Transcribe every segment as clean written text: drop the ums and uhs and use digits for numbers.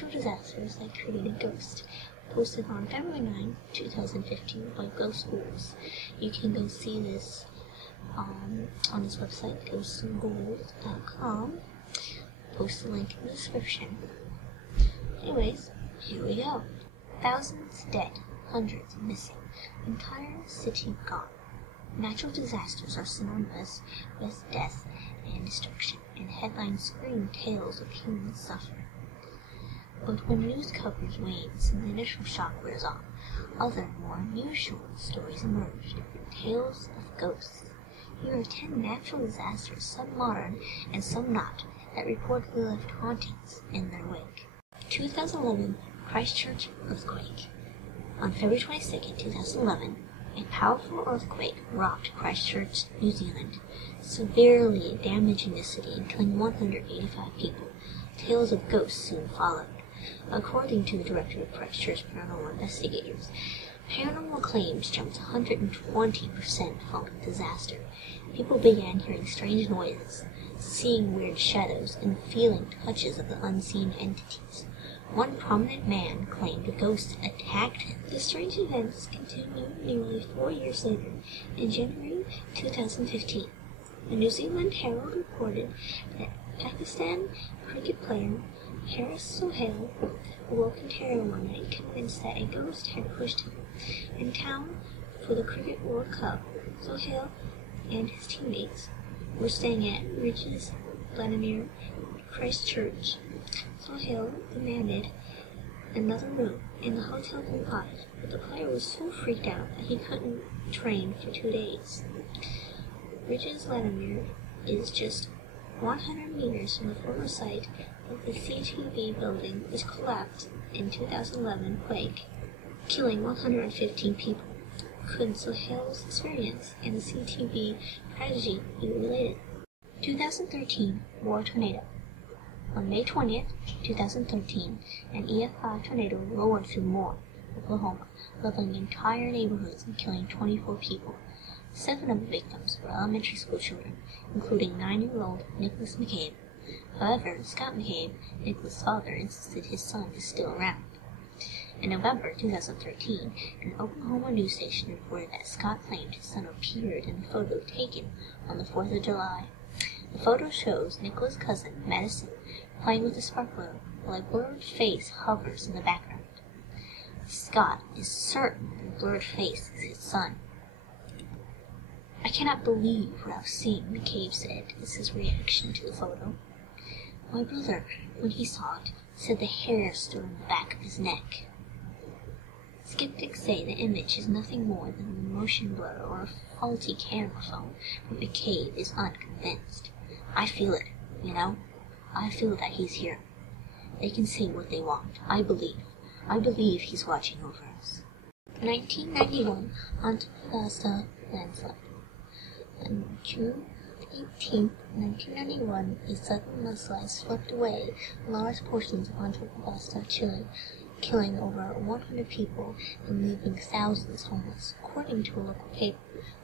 natural disasters that create a ghost, posted on February 9, 2015 by Ghost Schools. You can go see this on this website, ghostschools.com. Post the link in the description. Anyways, here we go. Thousands dead, hundreds missing, entire city gone. Natural disasters are synonymous with death and destruction, and headlines scream tales of human suffering. But when news coverage wanes and the initial shock wears off, other, more unusual stories emerge, tales of ghosts. Here are 10 natural disasters, some modern and some not, that reportedly left hauntings in their wake. 2011 Christchurch earthquake. On February 22, 2011, a powerful earthquake rocked Christchurch, New Zealand, severely damaging the city and killing 185 people. Tales of ghosts soon followed. According to the director of Christchurch Paranormal Investigators, paranormal claims jumped 120% following the disaster. People began hearing strange noises, seeing weird shadows, and feeling touches of the unseen entities. One prominent man claimed a ghost attacked him. The strange events continued nearly 4 years later, in January 2015. The New Zealand Herald reported that Pakistan cricket player Haris Sohail awoke in terror one night, convinced that a ghost had pushed him. In town for the Cricket World Cup, Sohail and his teammates were staying at Regis Vladimir Christchurch. Sohail demanded another room in the hotel group 5, but the player was so freaked out that he couldn't train for 2 days. Regis Vladimir is just 100 meters from the former site of the CTV building, which collapsed in 2011 quake, killing 115 people. Could Sohail's experience and the CTV tragedy be related? 2013 War Tornado. On May 20th, 2013, an EF5 tornado roared through Moore, Oklahoma, leveling entire neighborhoods and killing 24 people. 7 of the victims were elementary school children, including 9-year-old Nicholas McCabe. However, Scott McCabe, Nicholas' father, insisted his son is still around. In November 2013, an Oklahoma news station reported that Scott claimed his son appeared in a photo taken on the 4th of July. The photo shows Nicholas' cousin, Madison, playing with a sparkler while a blurred face hovers in the background. Scott is certain the blurred face is his son. "I cannot believe what I've seen," McCabe said as his reaction to the photo. "My brother, when he saw it, said the hair stood on the back of his neck." Skeptics say the image is nothing more than a motion blur or a faulty camera phone, but McCabe is unconvinced. "I feel it, you know? I feel that he's here. They can say what they want. I believe he's watching over us." 1991 Antofagasta landslide. On June 18, 1991, a sudden mudslide swept away large portions of Antofagasta, Chile, killing over 100 people and leaving thousands homeless. According to a local paper,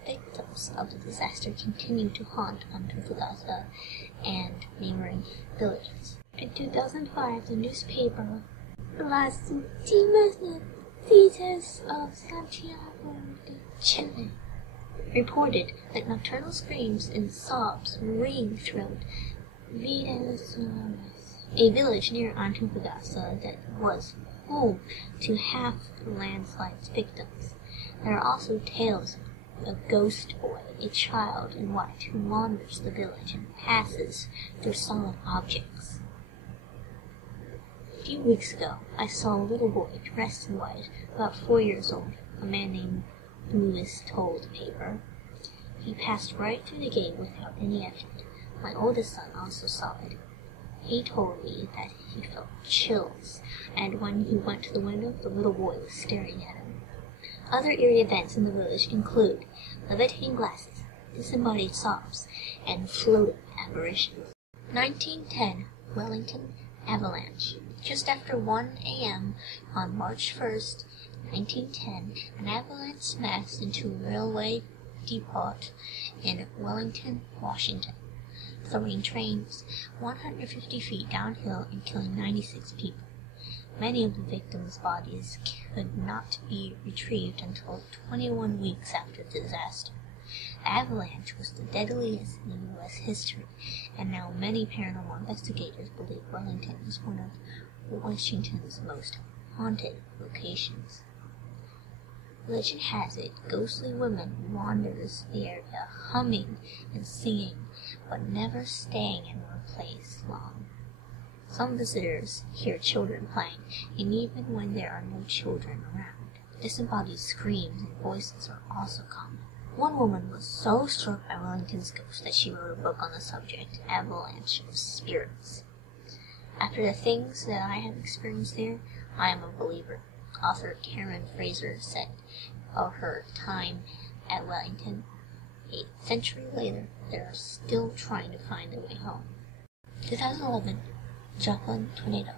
victims of the disaster continue to haunt Antofagasta and neighboring villages. In 2005, the newspaper Las Últimas Noticias of Santiago de Chile reported that nocturnal screams and sobs ring throughout Vidasoares, a village near Antofagasta that was home to half the landslide's victims. There are also tales of a ghost boy, a child in white, who wanders the village and passes through solid objects. A few weeks ago, I saw a little boy dressed in white, about 4 years old. A man named Lewis told the paper. He passed right through the gate without any effort. My oldest son also saw it. He told me that he felt chills, and when he went to the window, the little boy was staring at him. Other eerie events in the village include levitating glasses, disembodied sobs, and floating apparitions. 1910 Wellington avalanche. Just after 1 a.m. on March 1st, 1910, an avalanche smashed into a railway depot in Wellington, Washington, throwing trains 150 feet downhill and killing 96 people. Many of the victims' bodies could not be retrieved until 21 weeks after the disaster. The avalanche was the deadliest in U.S. history, and now many paranormal investigators believe Wellington is one of Washington's most haunted locations. Legend has it, ghostly women wanders the area, humming and singing, but never staying in one place long. Some visitors hear children playing, and even when there are no children around, disembodied screams and voices are also common. One woman was so struck by Wellington's ghost that she wrote a book on the subject, Avalanche of Spirits. After the things that I have experienced there, I am a believer. Author Karen Fraser said of her time at Wellington, a century later, they are still trying to find their way home. 2011, Joplin tornado.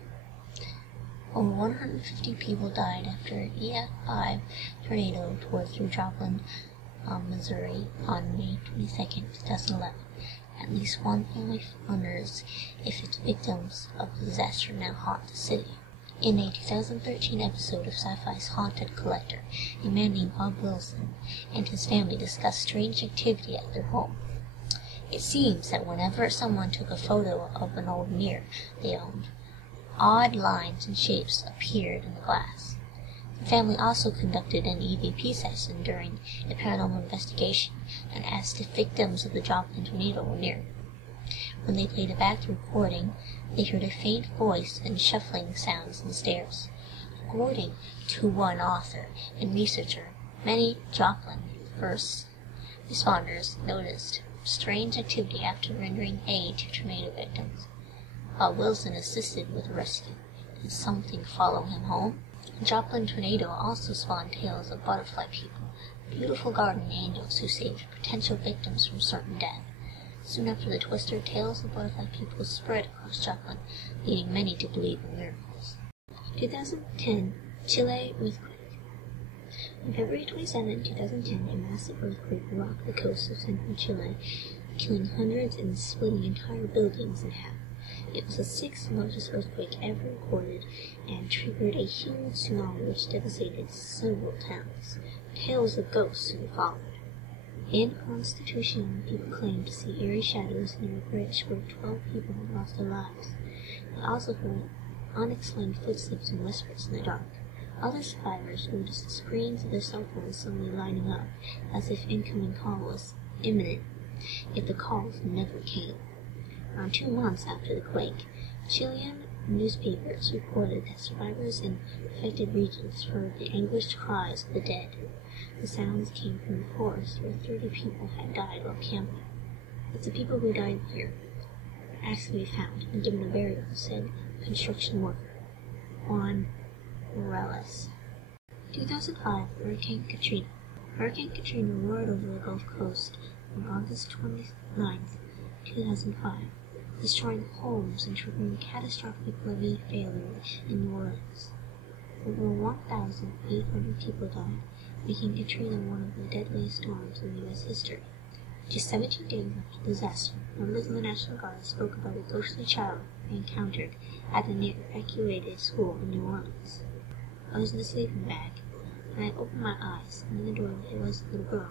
Over 150 people died after an EF5 tornado tore through Joplin, Missouri on May 22, 2011. At least one family wonders if its victims of the disaster now haunt the city. In a 2013 episode of Sci-Fi's Haunted Collector, a man named Bob Wilson and his family discussed strange activity at their home. It seems that whenever someone took a photo of an old mirror they owned, odd lines and shapes appeared in the glass. The family also conducted an EVP session during a paranormal investigation and asked if victims of the Joplin tornado were near. When they played back the recording, they heard a faint voice and shuffling sounds in the stairs. According to one author and researcher, many Joplin first responders noticed strange activity after rendering aid to tornado victims. While Wilson assisted with the rescue, did something follow him home? The Joplin tornado also spawned tales of butterfly people, beautiful garden angels who saved potential victims from certain death. Soon after the twister, tales of butterfly people spread across Joplin, leading many to believe in miracles. 2010, Chile earthquake. On February 27, 2010, a massive earthquake rocked the coast of central Chile, killing hundreds and splitting entire buildings in half. It was the sixth largest earthquake ever recorded and triggered a huge tsunami which devastated several towns. Tales of ghosts soon followed. In Constitution, people claimed to see eerie shadows near a bridge where 12 people had lost their lives. They also heard unexplained footsteps and whispers in the dark. Other survivors noticed the screens of their cell phones suddenly lighting up, as if incoming call was imminent, yet the calls never came. Around 2 months after the quake, Chilean newspapers reported that survivors in affected regions heard the anguished cries of the dead. The sounds came from the forest where 30 people had died while camping. It's the people who died here asked to be found and given a burial, said construction worker Juan Morales. 2005, Hurricane Katrina. Hurricane Katrina roared over the Gulf Coast on August 29, 2005, destroying homes and triggering catastrophic levee failure in New Orleans. Over 1,800 people died, making Katrina one of the deadliest storms in U.S. history. Just 17 days after the disaster, members of the National Guard spoke about a ghostly child they encountered at an evacuated school in New Orleans. I was in a sleeping bag, and I opened my eyes, and in the doorway was a little girl.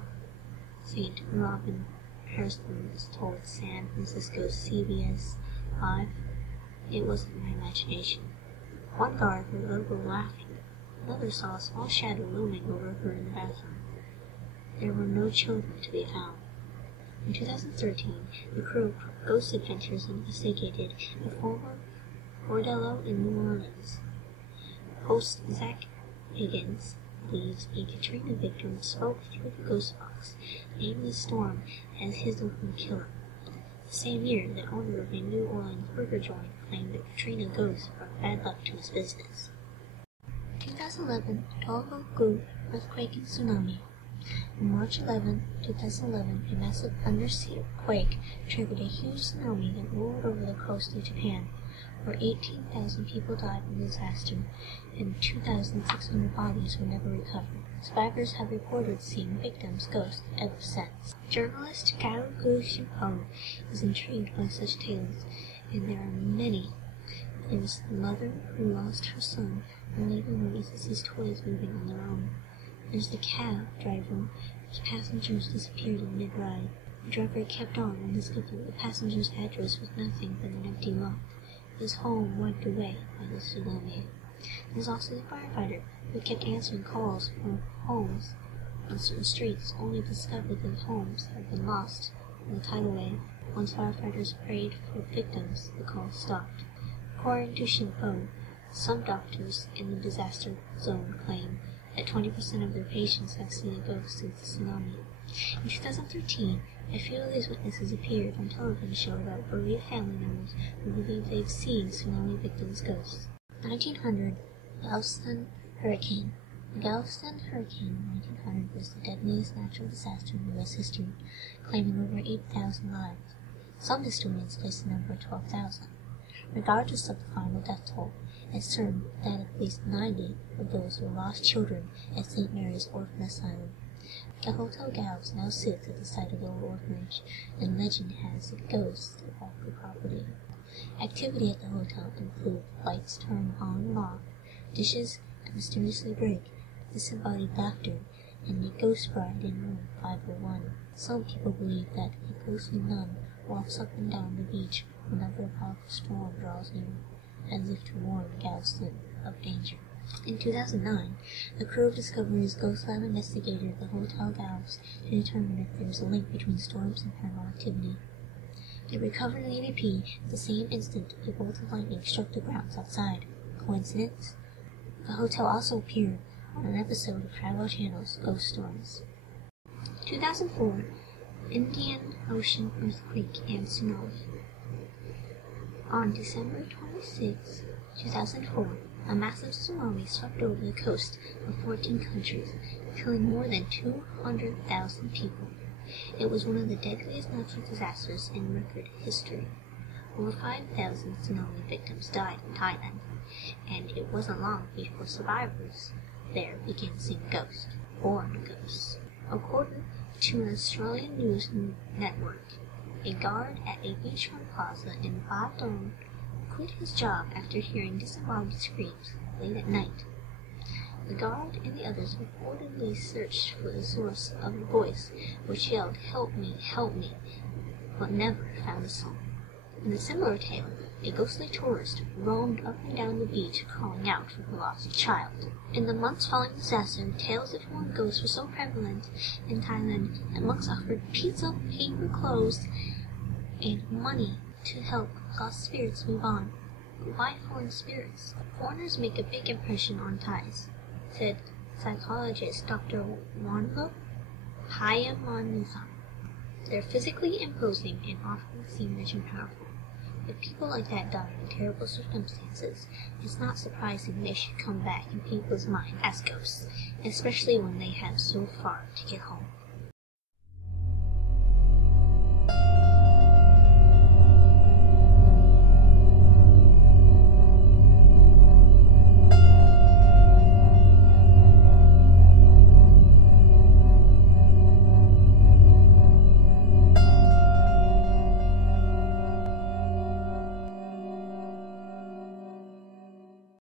St. Robin Harrison told San Francisco CBS 5. It wasn't my imagination. One guard heard a little girl laughing. Another saw a small shadow looming over her in the bathroom. There were no children to be found. In 2013, the crew of Ghost Adventures investigated the former bordello in New Orleans. Host Zach Higgins believes a Katrina victim spoke through the ghost box, naming the storm as his local killer. The same year, the owner of a New Orleans burger joint claimed that Katrina ghosts brought bad luck to his business. 2011, Tohoku earthquake and tsunami. On March 11, 2011, a massive undersea quake triggered a huge tsunami that roared over the coast of Japan, where 18,000 people died in the disaster, and 2,600 bodies were never recovered. Survivors have reported seeing victims' ghosts ever since. Journalist Kaoru Shippo is intrigued by such tales, and there are many There's the mother who lost her son and later notices his toys moving on their own. There's the cab driver whose passengers disappeared in mid-ride. The driver kept on and discovered the passenger's address was nothing but an empty lot, his home wiped away by the tsunami. There's also the firefighter who kept answering calls from homes on certain streets, only to discover that homes had been lost in the tidal wave. Once firefighters prayed for victims, the call stopped. According to Shinpo, some doctors in the disaster zone claim that 20% of their patients have seen a ghost since the tsunami. In 2013, a few of these witnesses appeared on television show about bereaved family members who believe they've seen tsunami victims' ghosts. 1900, Galveston Hurricane. The Galveston Hurricane in 1900 was the deadliest natural disaster in U.S. history, claiming over 8,000 lives. Some historians place the number at 12,000. Regardless of the final death toll, it's certain that at least 90 of those were lost children at St. Mary's Orphan Asylum. The Hotel Galves now sits at the site of the old orphanage, and legend has it ghosts that walk the property. Activity at the hotel include lights turn on and off, dishes that mysteriously break, disembodied laughter, and a ghost bride in room 501. Some people believe that a ghostly nun walks up and down the beach whenever a powerful storm draws near, as if to warn Galveston of danger. In 2009, the crew of Discovery's Ghost Lab investigated the Hotel Galves to determine if there was a link between storms and paranormal activity. They recovered an EVP at the same instant a bolt of lightning struck the grounds outside. Coincidence? The hotel also appeared on an episode of Travel Channel's Ghost Stories. 2004, Indian Ocean Earthquake and Tsunami. On December 26, 2004, a massive tsunami swept over the coast of 14 countries, killing more than 200,000 people. It was one of the deadliest natural disasters in record history. Over 5,000 tsunami victims died in Thailand, and it wasn't long before survivors there began seeing ghosts, born ghosts. According to an Australian news network, a guard at a beachfront plaza in Ba Dong quit his job after hearing disembodied screams late at night. The guard and the others reportedly searched for the source of the voice, which yelled, "Help me," but never found the song. In a similar tale, a ghostly tourist roamed up and down the beach calling out for the lost child. In the months following the disaster, tales of foreign ghosts were so prevalent in Thailand that monks offered pizza, paper, clothes, and money to help lost spirits move on. But why foreign spirits? Foreigners make a big impression on Thais, said psychologist Dr. Wanlo Hayamanutham. They're physically imposing and often seem rich and powerful. If people like that die in terrible circumstances, it's not surprising they should come back in people's minds as ghosts, especially when they have so far to get home.